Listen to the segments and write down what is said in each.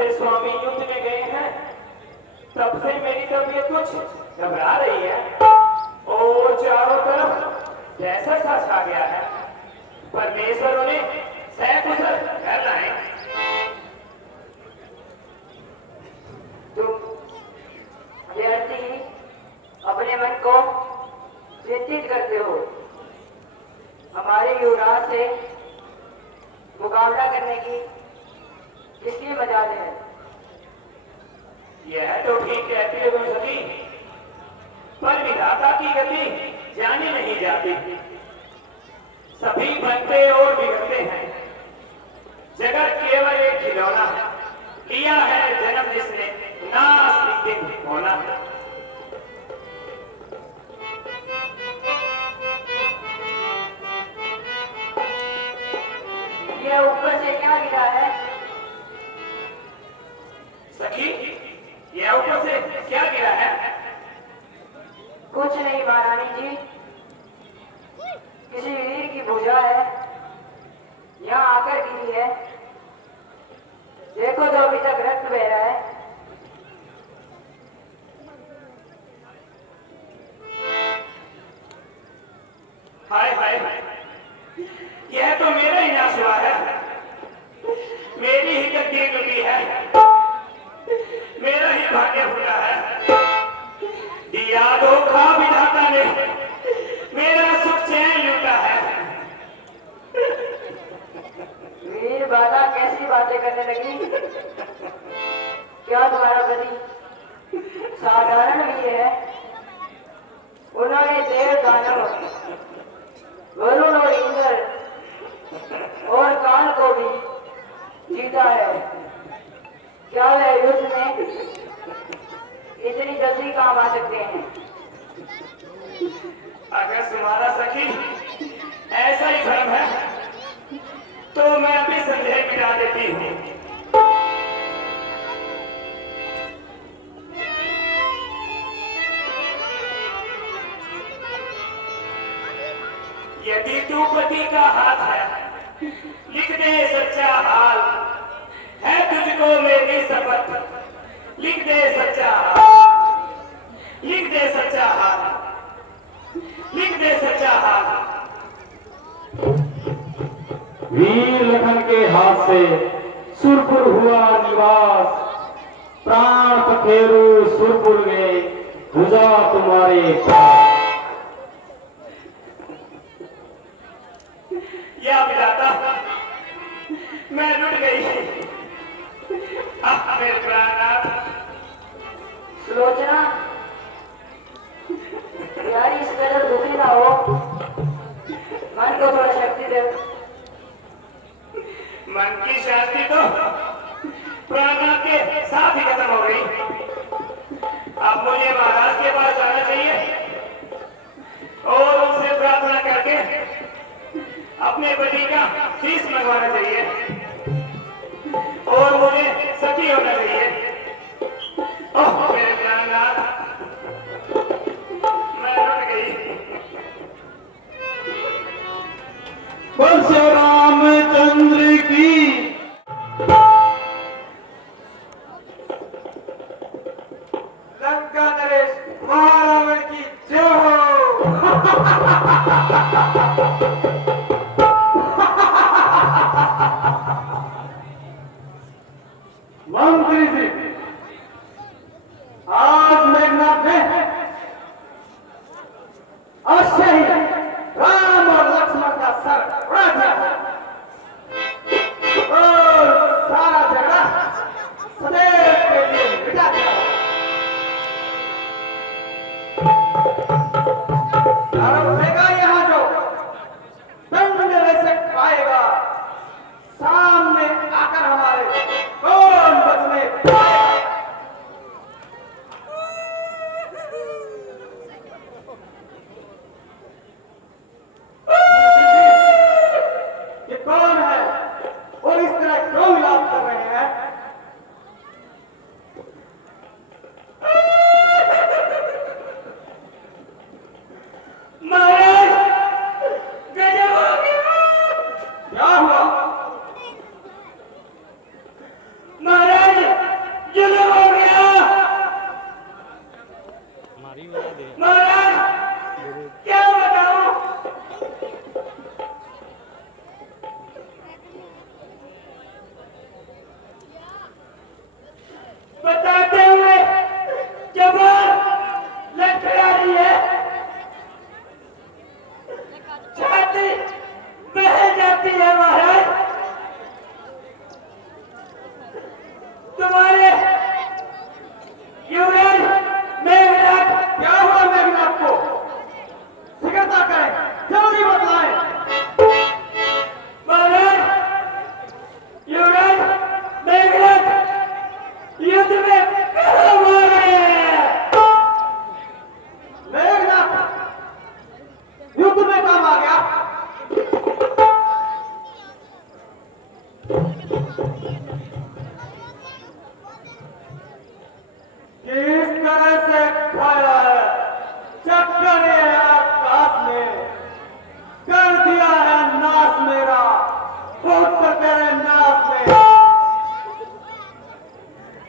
से स्वामी युद्ध में गए हैं तब से मेरी तबीयत कुछ घबरा रही है और चारों तरफ जैसा सा छा गया है। परमेश्वर उन्हें सकुशल घर लाए। तुम व्यर्थ ही अपने मन को चिंतित करते हो। हमारे युवराज से मुकाबला करने की किसकी मजाल है? यह तो ठीक कहती है तुम सभी, पर विधाता की गति जानी नहीं जाती। सभी बनते और बिगड़ते हैं। जगत केवल एक खिलौना है, लिया है जन्म जिसने नाश एक दिन होना है। यह ऊपर से क्या गिरा है? सखी, यह ऊपर से क्या गिरा है? कुछ नहीं महारानी जी, किसी वीर की भुजा है, यहाँ आकर गिरी है। देखो तो अभी तक रक्त बह रहा है। हाय हाय हाय, यह तो मेरा ही नाश हुआ है। मेरी ही गद्दी टूटी है, मेरा ही भाग्य फूटा है। दिया धोखा विधाता ने मेरा सुख चैन लूटा है। वीर बाला कैसी बातें करने लगी? क्या तुम्हारा पति साधारण वीर है? उन्होंने देव दानव, वरुण और इंद्र और काल को भी जीता है। क्या वह युद्ध में इतनी जल्दी काम आ सकते हैं? अगर तुम्हारा सखी ऐसा ही भ्रम है तो मैं अभी संदेह मिटा देती हूँ। यदि तू पति का हाथ है, लिख दे सच्चा हाल है तुझको मेरी शपथ। लिख दे सच्चा हाल, लिख दे सच्चा हाल, लिख दे सच्चा हाल। वीर लखन के हाथ से सुरपुर हुआ निवास, प्राण पखेरु सुरपुर में भुजा तुम्हारे पास। या विधाता, मैं लुट गई। मेरे प्राणनाथ। सुलोचना, यार इस कदर दुखी ना हो, मन को थोड़ा शक्ति दे। मन की शांति तो प्राणनाथ के साथ ही खत्म हो गई। अब मुझे महाराज के पास जाना चाहिए और उनसे प्रार्थना करके अपने पति का शीश मंगवाना चाहिए और मुझे सती होना चाहिए। ओह मेरे प्राणनाथ, मैं लुट गई। परशुरामचंद्र की लंका नरेश महारावण की जय हो। मंत्री जी, आज मेघनाथ ने अवश्य ही राम और लक्ष्मण का सर उड़ा दिया है और सारा झगड़ा सदैव के लिए मिटा दिया है। उठेगा यहाँ जो दंड ले पाएगा, सामने आकर हमारे कौन बचने पाएगा?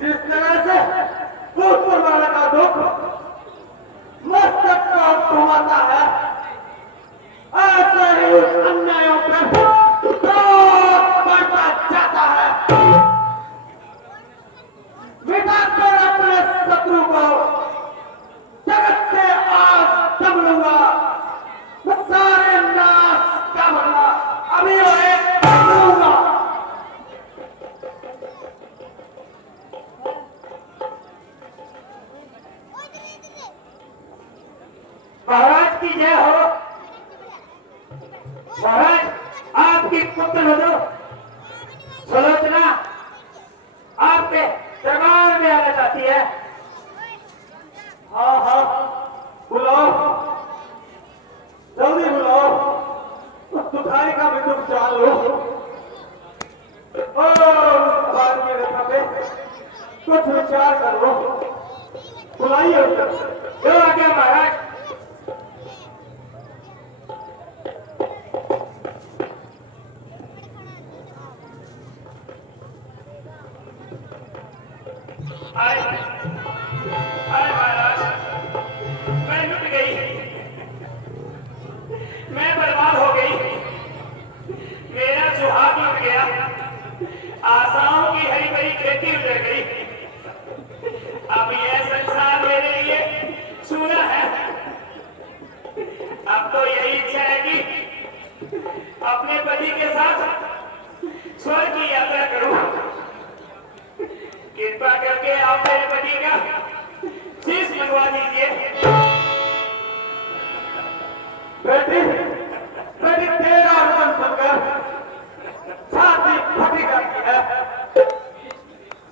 जिस तरह से पुत्र वाले का दुख मस्तक को घुमाता है, ऐसे ही अन्यायों पर क्रोध बढ़ता जाता है। मिटाकर अपने शत्रु को जगत से आज दम लूंगा। मैं सारे नाश का बदला अभी और एक लूंगा। महाराज की जय हो। महाराज आपकी पुत्र हो सुलोचना आपके दरबार में आना चाहती है। हाँ हाँ, बुलाओ, जल्दी बुलाओ। उस दुखाई का भी दुख जान लो। और उस भारतीय रेखा पे कुछ विचार कर लो। बुलाइए उसे। क्यों आ गया महाराज? आए आए महाराज, मैं लुट गई, मैं बर्बाद हो गई, मेरा सुहाग लुट गया, आशाओं की हरी भरी खेती उजड़ गई। अब यह संसार मेरे लिए सूना है। अब तो यही इच्छा है कि अपने पति के साथ स्वर्ग की यात्रा करूं। कृपा करके आप मेरे पति का शीश मंगवा दीजिए। बेटी, बेटी तेरा मन सुनकर छाती फटी जाती है।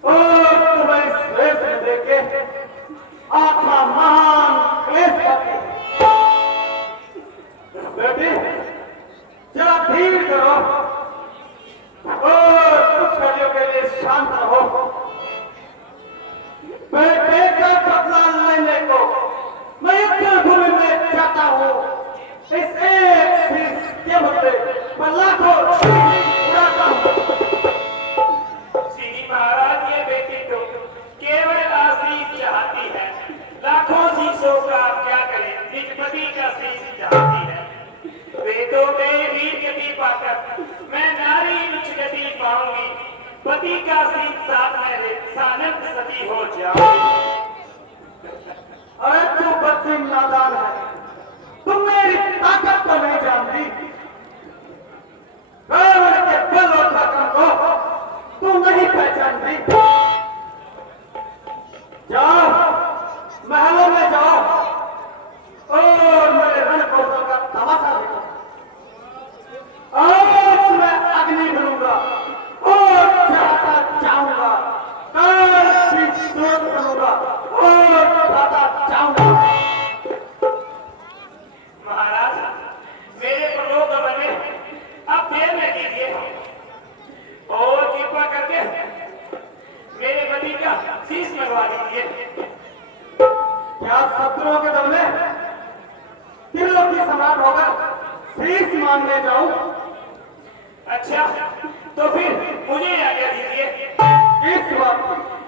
और तुम्हें इस वेश में देख के आत्मा महान क्लेश पाती है। बेटी, जरा धीर करो और कुछ घड़ियों के लिए शांत रहो। बेटे का बदला लेने को मैं युद्ध भूमि में जाता हूँ। इस एक शीश के बदले मैं लाखों उड़ाता हूँ। श्री महाराज, ये बेटी तो केवल आशीष चाहती है, लाखों शीशों का क्या करे, निज पति का शीश चाहती है। वेदों में वीर गति पाकर मैं नारी उच्च गति पाऊंगी, पति का शीश साथ मेरे सानंद सती हो जाऊंगी। अरे तू बच्ची नादान है, तुम मेरी ताकत को नहीं जानती। रावण के बल और ताकत को तू नहीं पहचानती। जाओ, महलों में जाओ और मेरे रण कौशल का तमाशा देखो। आज मैं अग्नि बनूंगा और चढ़ाता जाऊंगा, कल भी स्रोत बनूंगा और खाता जाऊंगा। महाराज, मेरे प्रलोभ बने अब देर न कीजिए और कृपा करके मेरे पति का शीश मंगवा दीजिए। क्या शत्रुओं के दल में त्रिलोकी सम्राट होकर शीश मांगने जाऊं? अच्छा, तो फिर मुझे आज्ञा दीजिए। इस वक्त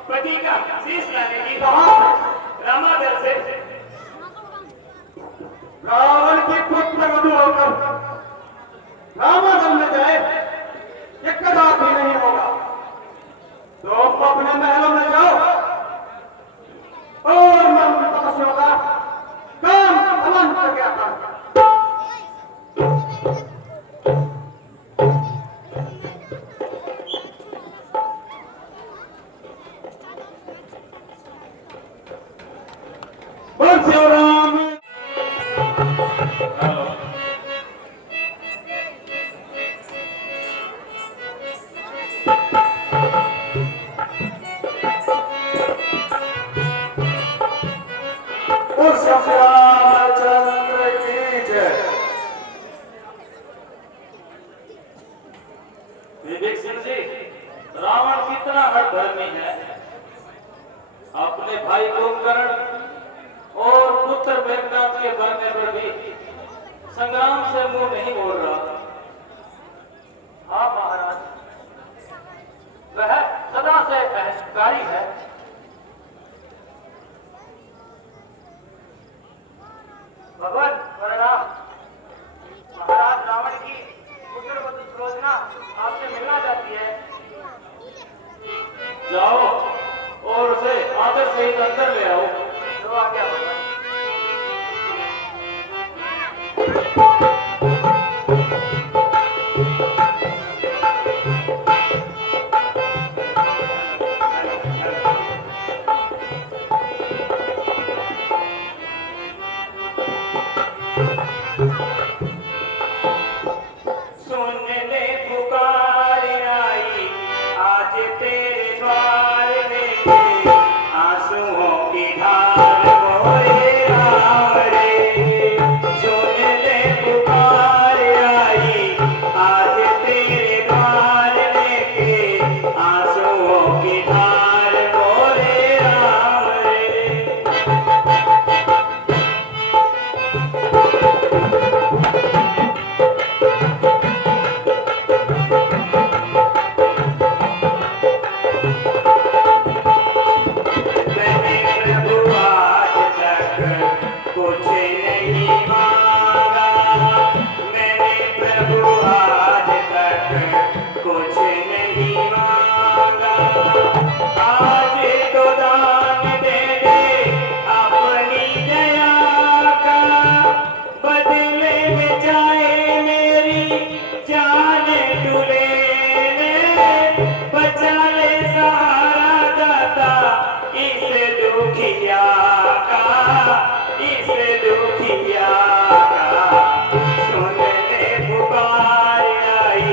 पति का शीश लाने की। कहां से? रामादल से। रावण की पुत्र वधु होकर रामादल में जाए, ये कदापि नहीं होगा। तो अपने महलों में जाओ और मैं उन तपस्वियों का काम तमाम करके आता हूं। बोल शिवराम। उस रामचंद्र की जय। विवेक सिंह जी, रावण कितना हठधर्मी है। अपने भाई कुंभकर्ण और पुत्र मेघनाथ के मरने पर भी संग्राम से मुंह नहीं मोड़ रहा। हाँ महाराज, वह सदा से अहंकारी है। और उसे आदर सहित अंदर ले आओ। तो आ क्या भगवान। सुन ले पुकार आई आज तेरे द्वार लेके आंसुओं की धार मोरे राम रे। सुन ले पुकार आई आज तेरे द्वार लेके आंसुओं की धार मोरे राम रे। मैंने प्रभु आज तक कुछ नहीं मांगा। मैंने प्रभु आज तक कुछ नहीं मांगा। आज तो दान दे दे अपनी दया का, बदले में जाए मेरी जान तू ले ले। बचा ले सहारा दाता इस दुखिया का, इस दुखिया का। सुन ले पुकार आई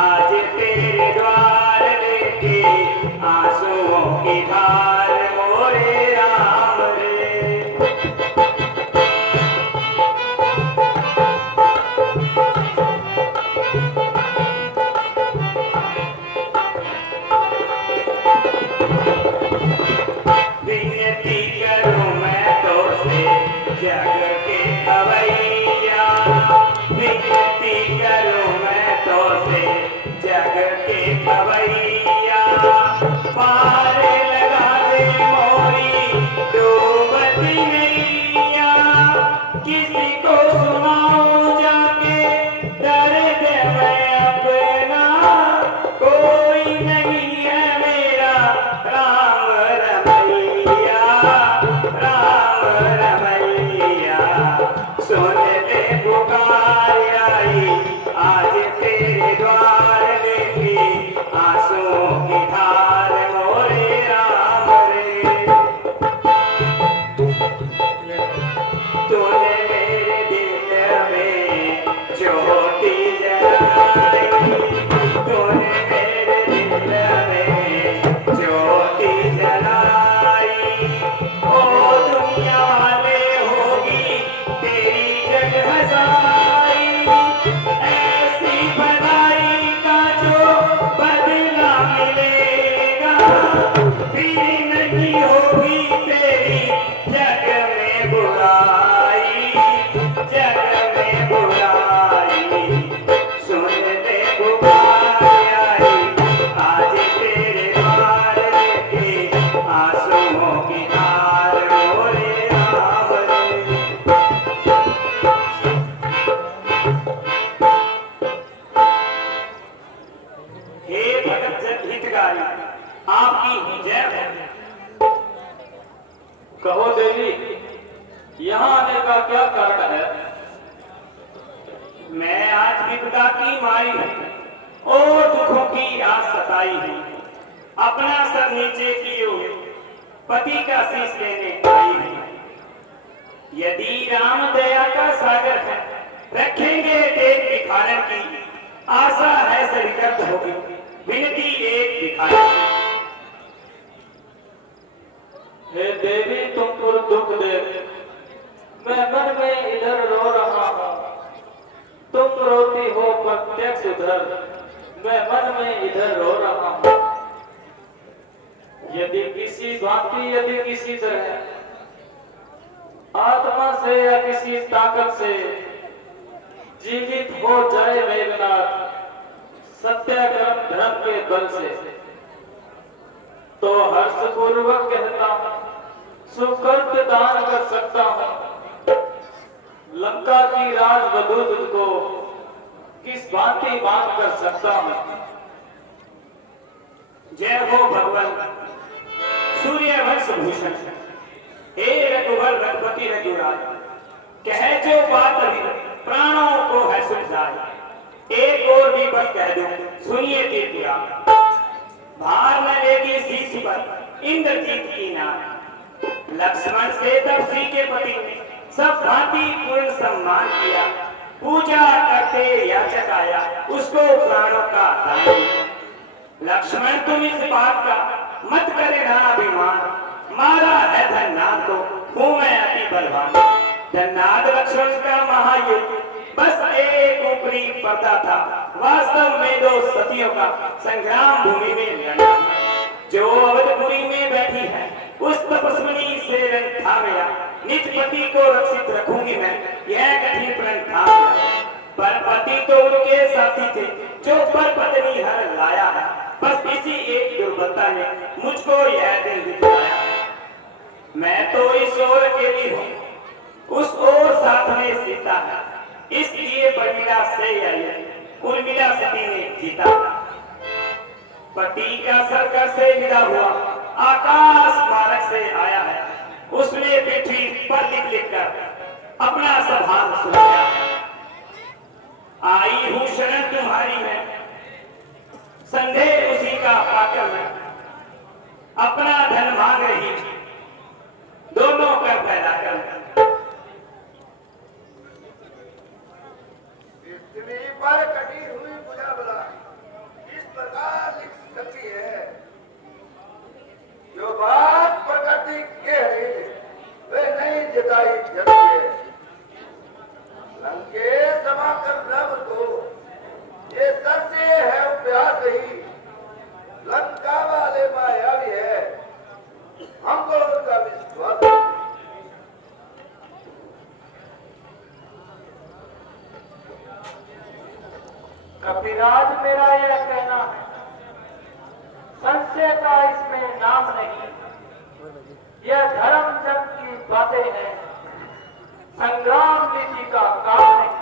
आज तेरे द्वार लेके आंसुओं की धार मोरे राम रे। विनती करूं मैं तो से जग के खवैया। विनती करूं मैं तो से जग के खवैया। पार लगा दे मोरी डूबती नैया। किसी को सुनाऊं जाके दर्द मैं अपना, कोई नहीं है मेरा राम रमैया, राम रमैया। सुन ले पुकार आई आज तेरे द्वार लेके आंसुओं की धार मोरे राम रे। तूने मेरे दिल में ज्योति जलाई। तूने मेरे दिल में ज्योति जलाई। ओ दुनिया वाले होगी तेरी जग हसाई। ऐसी बनाई का जो बदला मिलेगा, फिर नहीं होगी तेरी जग में बुराई, जग में बुराई। सुन ले पुकार आई आज तेरे द्वार लेके आंसुओं की धार मोरे राम रे। हे भगत जन हितकारी, आपकी जय हो। कहो देवी, यहाँ आने का क्या कारण है? मैं आज विपदा की मारी हूँ और दुखों की आस सताई हूँ। अपना सर नीचे किए हुए पति का शीश लेने आई हूँ। यदि राम दया का सागर है, रखेंगे देख भिखारन की आशा है सविकर्त होगी। विनती एक भिखारन की। हे देवी, तुम पर दुख दे मैं मन में इधर रो रहा हूँ। तुम रोती हो प्रत्यक्ष उधर, मैं मन में इधर रो रहा हूँ। यदि किसी भांति, यदि किसी तरह आत्मा से या किसी ताकत से जीवित हो जाए मेघनाथ सत्याग्रह धर्म के बल से, तो हर्षपूर्वक कहता हूं सुकृत दान कर सकता हूं। लंका की राजवधू तुझको किस भांति मांग कर सकता हूं। जय हो भगवान। हंस भूषण हे रघुवर रघुपति रघुराज, कह जो बात अभी प्राणों को है सुखदाई। एक और भी बस कह दूं सुनिए त्रिपुरा, भार न लेगी शीश पर इंद्रजीत की नाम। लक्ष्मण से तब श्री के पति ने सब भांति पूर्ण सम्मान किया, पूजा करते याचक आया उसको प्राणों का दान। लक्ष्मण तुम इस बात का मत करे ना अभिमान, मारा है धन्नाद को हूं मैं अति बलवान। धन्नाद लक्ष्मण का महायुद्ध बस एक ऊपरी पर्दा था, वास्तव में दो सतियों का संग्राम भूमि में लड़ा। जो अवधपुरी में बैठी है उस तपस्विनी से रंग था मेरा, निज पति को रक्षित रखूंगी मैं, यह कठिन प्रण था मेरा। पर पति तो उनके साथी थे जो पर पत्नी हर लाया है, बस इसी एक दुर्बलता ने मुझको यह दिन दिखाया। मैं तो इस ओर अकेली हूँ, उस ओर साथ में सीता है, इसलिए बर्मिला से उर्मिला सती ने जीता। पति का सरकर से विदा हुआ आकाश मार्ग से आया है, उसने पृथ्वी पर लिख कर अपना स्वभाव सुनाया है। आई हूँ शरण तुम्हारी मैं, संदेह उसी का पाकर मैं, अपना धन मांग रही दोनों का फैलाकर। पृथ्वी पर कटी हुई बुझावला इस प्रकार लिख सकती है, जो बात प्रकृति के है वे नहीं जताई जाती है। लंकेश समाकर रब को ये सर से है उपयास ही, लंका वाले मायावी है, हमको उनका विश्वास है। कपिराज मेरा यह कहना है, संशय का इसमें नाम नहीं, यह धर्म जन की बातें हैं, संग्राम नीति का काम नहीं।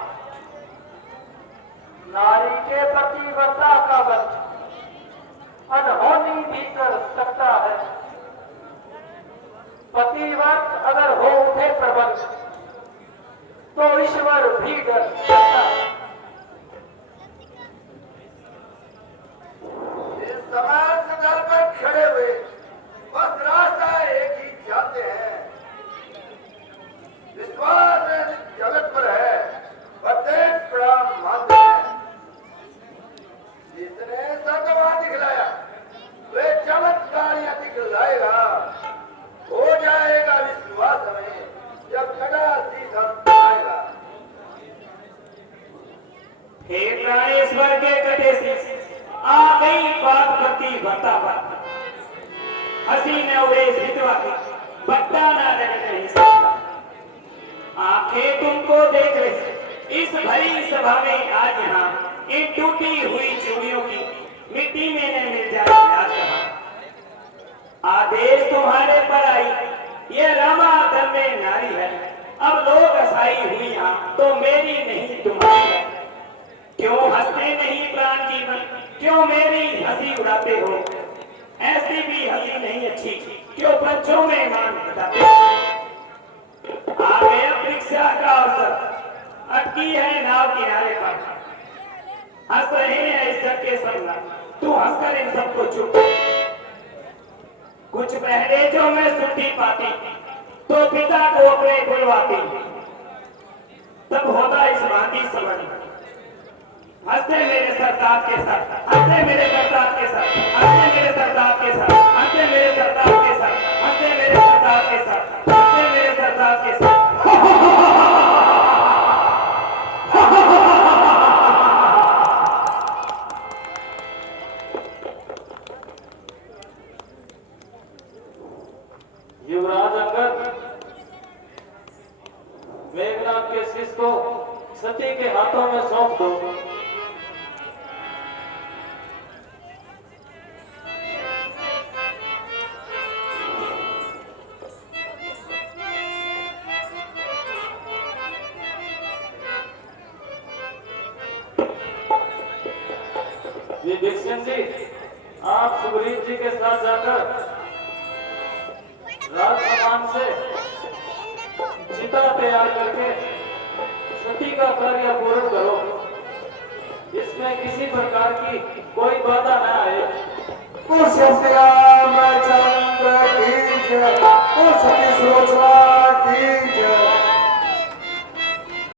नारी के पतिव्रता का बल अनहोनी भी कर सकता है, पतिव्रत अगर हो उठे प्रबल तो ईश्वर भी डर सकता है। समाज दल पर खड़े हुए बस रास्ता एक ही चाहते हैं, विश्वास जगत पर है, प्रत्येक प्रणाम मानते हैं। जिसने सत्यवान दिखलाया वे चमत्कारियां दिखलाएगा, हो जाएगा विश्वास में जब कटा सीधा आएगा। हे प्राणेश्वर के कटे शीश आ गई बात प्रति बता बात, हसी न उड़े विधवा की बट्टा न रह नहीं सकता। आंखें तुमको देख रही इस भरी सभा में आज यहाँ, इन टूटी हुई चूड़ियों की मिट्टी में न मिल जाए आज कहाँ। आदेश तुम्हारे पर आई ये रामा धन में नारी है, अब लोग हंसाई हुई यहाँ तो मेरी नहीं तुम्हारी है। क्यों हंसते नहीं प्राण जीवन, क्यों मेरी हंसी उड़ाते हो, ऐसी भी हंसी नहीं अच्छी, क्यों बच्चों में मान बताते हो। आ गया परीक्षा का अवसर, अटकी है नाव किनारे पर, हंस रहे हैं इस जग के सब, तू हंसकर इन सबको चुप। कुछ पहले जो मैं सुनती पाती तो पिता को अपने बुलवाती, तब होता इस भांति समझ। हंसते मेरे सरदार के साथ, हंसते मेरे सरदार के साथ, हंसते मेरे सरदार के साथ, हंसते मेरे सरदार के साथ, हंसते मेरे सरदार के साथ, हंसते मेरे सरदार के साथ। युवराज अंगद, मेघनाथ के शिष्य को सती के हाथों में सौंप दो। विभीषण जी, आप सुग्रीव जी के साथ जाकर से चिता तैयार करके सती का कार्य पूर्ण करो। इसमें किसी प्रकार की कोई बाधा न आए। ओ श्यामचंद्र की जय, ओ सती सुलोचना की जय।